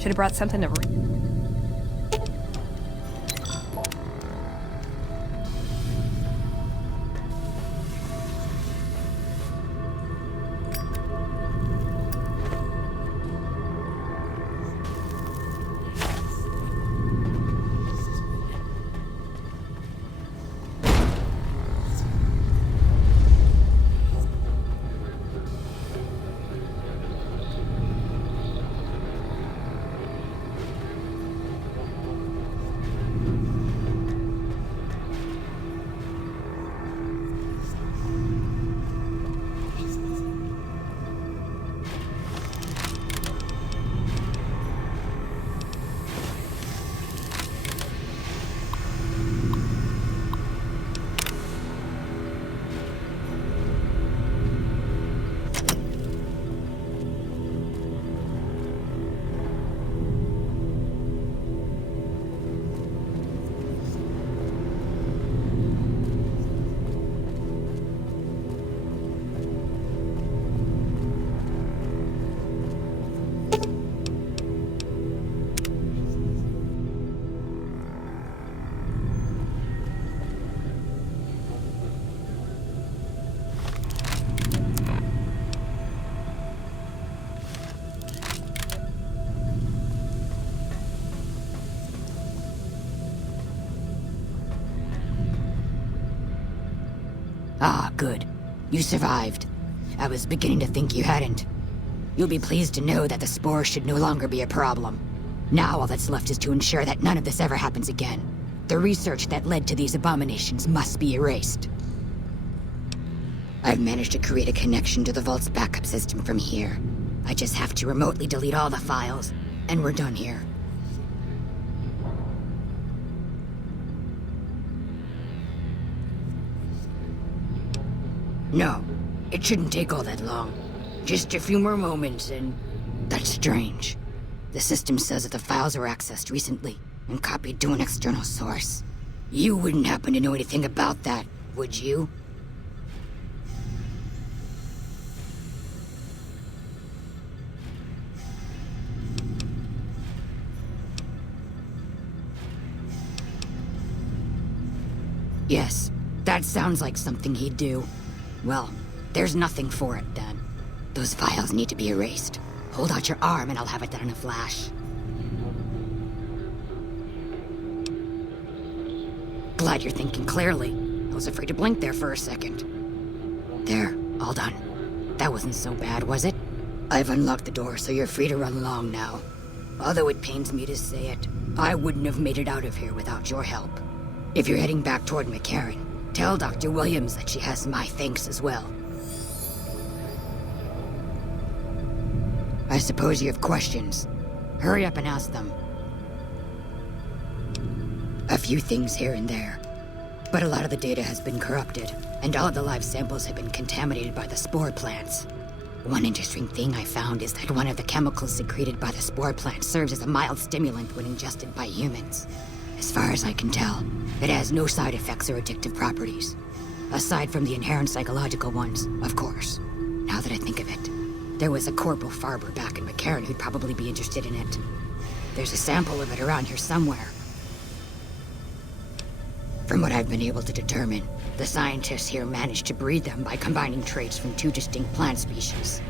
Should have brought something to Ah, good. You survived. I was beginning to think you hadn't. You'll be pleased to know that the spore should no longer be a problem. Now all that's left is to ensure that none of this ever happens again. The research that led to these abominations must be erased. I've managed to create a connection to the Vault's backup system from here. I just have to remotely delete all the files, and we're done here. No, it shouldn't take all that long. Just a few more moments and... That's strange. The system says that the files were accessed recently and copied to an external source. You wouldn't happen to know anything about that, would you? Yes, that sounds like something he'd do. Well, there's nothing for it then. Those files need to be erased. Hold out your arm and I'll have it done in a flash. Glad you're thinking clearly. I was afraid to blink there for a second. There, all done. That wasn't so bad, was it? I've unlocked the door, so you're free to run along now. Although it pains me to say it, I wouldn't have made it out of here without your help. If you're heading back toward McCarran, tell Dr. Williams that she has my thanks as well. I suppose you have questions. Hurry up and ask them. A few things here and there, but a lot of the data has been corrupted, and all of the live samples have been contaminated by the spore plants. One interesting thing I found is that one of the chemicals secreted by the spore plant serves as a mild stimulant when ingested by humans. As far as I can tell, it has no side effects or addictive properties. Aside from the inherent psychological ones, of course. Now that I think of it, there was a Corporal Farber back in McCarran who'd probably be interested in it. There's a sample of it around here somewhere. From what I've been able to determine, the scientists here managed to breed them by combining traits from two distinct plant species.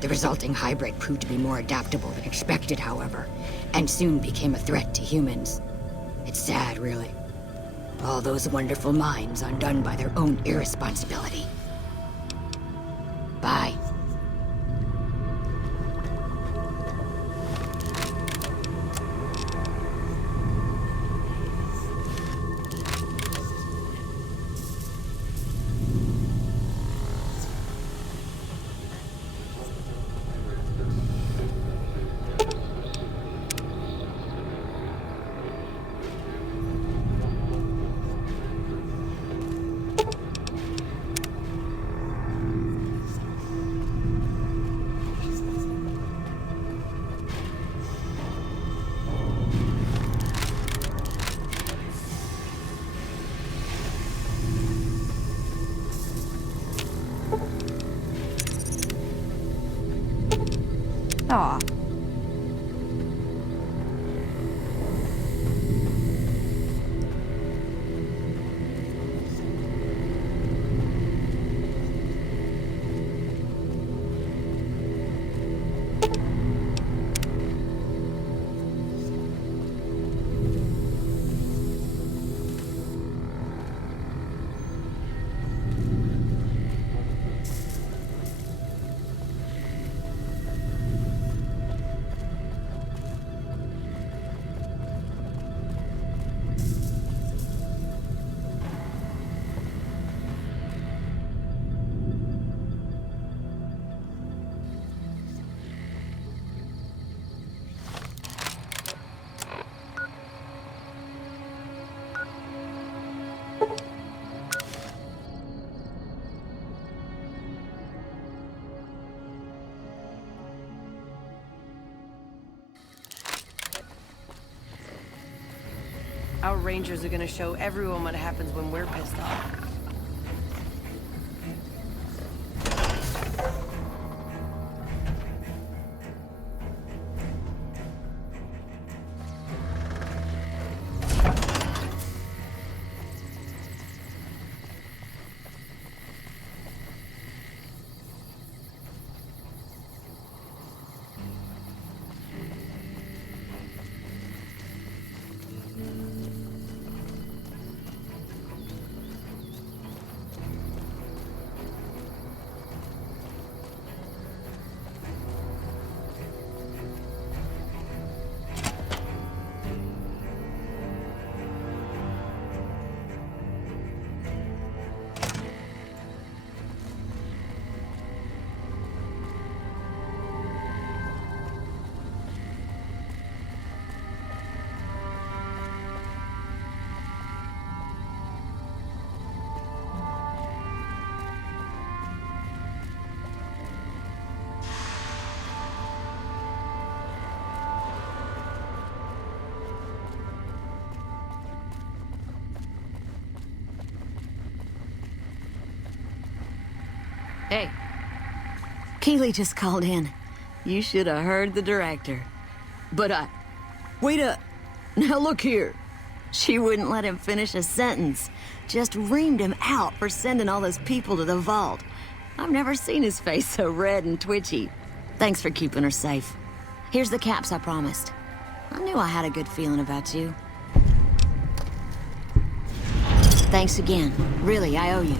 The resulting hybrid proved to be more adaptable than expected, however, and soon became a threat to humans. It's sad, really. All those wonderful minds undone by their own irresponsibility. Bye. Aw. Our rangers are gonna show everyone what happens when we're pissed off. Hey. Keeley just called in. You should have heard the director. But wait up. Now look here. She wouldn't let him finish a sentence. Just reamed him out for sending all those people to the vault. I've never seen his face so red and twitchy. Thanks for keeping her safe. Here's the caps I promised. I knew I had a good feeling about you. Thanks again. Really, I owe you.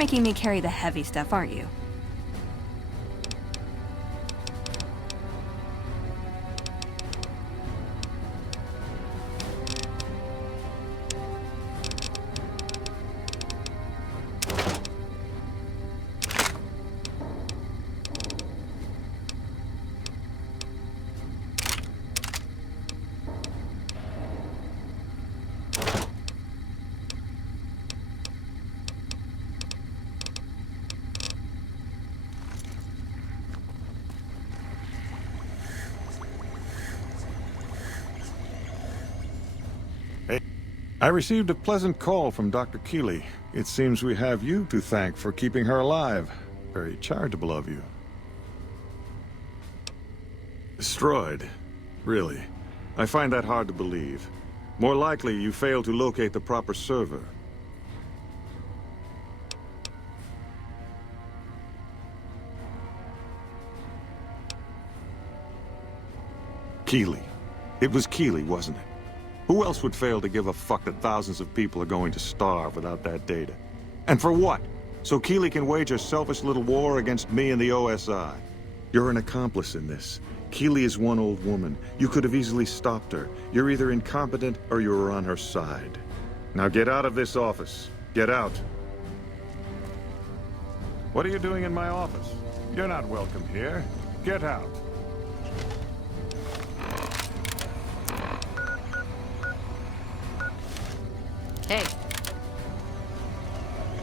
making me carry the heavy stuff, aren't you? I received a pleasant call from Dr. Keeley. It seems we have you to thank for keeping her alive. Very charitable of you. Destroyed? Really? I find that hard to believe. More likely, you failed to locate the proper server. Keeley. It was Keeley, wasn't it? Who else would fail to give a fuck that thousands of people are going to starve without that data? And for what? So Keeley can wage a selfish little war against me and the OSI. You're an accomplice in this. Keeley is one old woman. You could have easily stopped her. You're either incompetent or you were on her side. Now get out of this office. Get out. What are you doing in my office? You're not welcome here. Get out. Hey.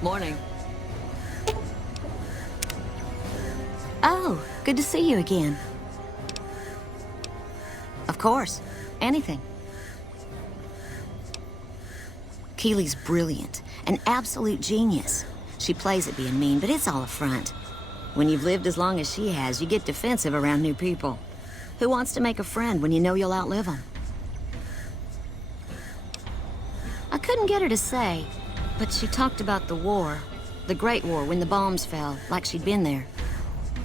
Morning. Oh, good to see you again. Of course. Anything. Keeley's brilliant. An absolute genius. She plays at being mean, but it's all a front. When you've lived as long as she has, you get defensive around new people. Who wants to make a friend when you know you'll outlive them? I couldn't get her to say, but she talked about the war. The Great War, when the bombs fell, like she'd been there.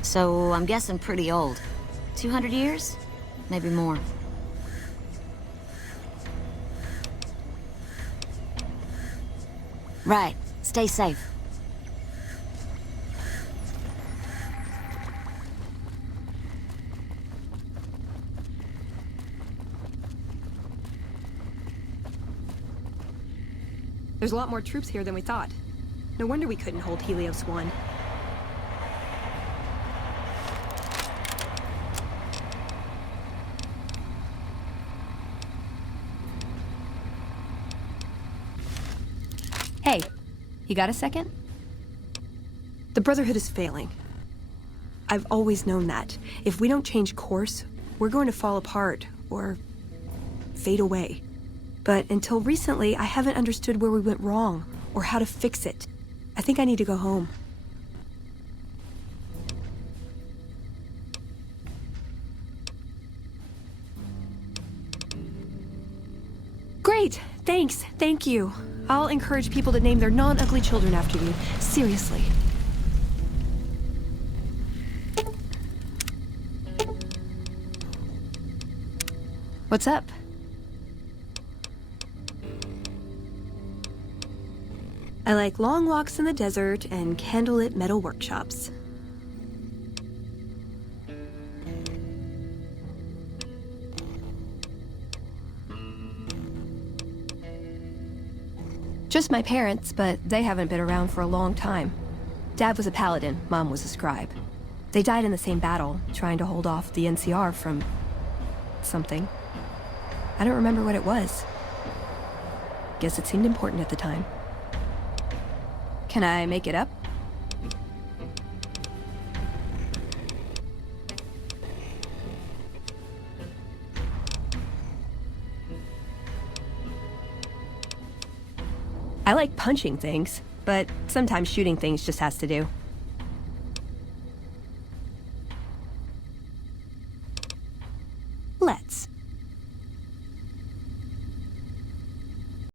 So I'm guessing pretty old. 200 years? Maybe more. Right. Stay safe. There's a lot more troops here than we thought. No wonder we couldn't hold Helios 1. Hey, you got a second? The Brotherhood is failing. I've always known that. If we don't change course, we're going to fall apart, or fade away. But until recently, I haven't understood where we went wrong, or how to fix it. I think I need to go home. Great! Thanks! Thank you! I'll encourage people to name their non-ugly children after you. Seriously. What's up? I like long walks in the desert and candlelit metal workshops. Just my parents, but they haven't been around for a long time. Dad was a paladin, Mom was a scribe. They died in the same battle, trying to hold off the NCR from something. I don't remember what it was. Guess it seemed important at the time. Can I make it up? I like punching things, but sometimes shooting things just has to do.